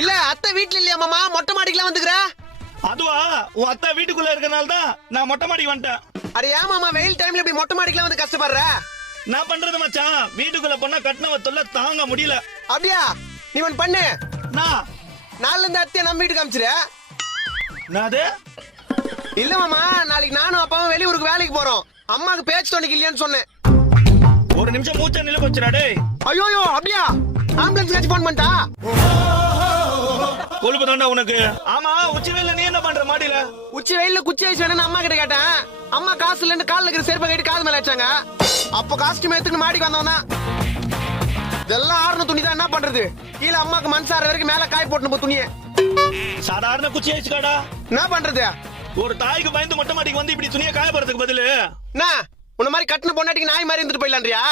இல்ல அத்தை வீட்டுல இல்லையா மாமா, மொட்டை மாடிக்கெல்லாம் வந்துக்கிற? அதுவா, உன் அத்தா வீட்டுக்குள்ள இருக்கனால தான் நான் மொட்டை மாடிக்கு வந்துட்டேன். அட ஏன் மாமா வெயில் டைம்ல இப்படி மொட்டை மாடிக்கெல்லாம் வந்து கஷ்டப்படுற? நான் பண்றது மச்சான், வீட்டுக்குள்ள போனா கட்டின தொல்லை தாங்க முடியல. அப்படியா? நீ ஒன்னு பண்ணு, நான் நாளைல இருந்து அத்தைய நம்ம வீட்டுக்கு அமிச்சிரு. நாது இல்ல மாமா, நாளைக்கு நானும் அப்பாவும் வெளியூருக்கு வேலைக்கு போறோம். அம்மாக்கு பேச்சு துணைக்கு இல்லையான்னு சொன்னேன். ஒரு நிமிஷம் மூச்ச நில வச்சுடா டேய். ஐயோ அப்படியா? ஆம்புலன்ஸ் காச்சு போன் பண்ணிட்டா? கொழுப்பு தாண்டா உனக்கு. ஆமா, உச்சி வெயில்ல நீ என்ன பண்ற மாடியில? உச்சி வெயில்ல குச்சி ஐஸ் வேணும்னு அம்மா கிட்ட கேட்டேன். அம்மா காசு இல்லன்னு கால்ல இருக்கிற செருப்பை கட்டி காது மேல வச்சாங்க. அப்ப காஸ்டியூம் எடுத்துட்டு மாடிக்கு வந்தவன் தான். இதெல்லாம் ஆறுன துணி தான், என்ன பண்றது? கீழே அம்மாக்கு மனசார வரைக்கும் மேல காய் போட்டு துணியை. சாதாரண குச்சி ஆயிடுச்சுக்காடா. என்ன பண்றது? ஒரு தாய்க்கு பயந்து மொட்டை மாடிக்கு வந்து இப்படி துணியை காய போறதுக்கு பதிலு என்ன உன்ன மாதிரி கட்டின பொண்டாட்டிக்கு நாய் மாதிரி இருந்துட்டு போயிடலான்றியா?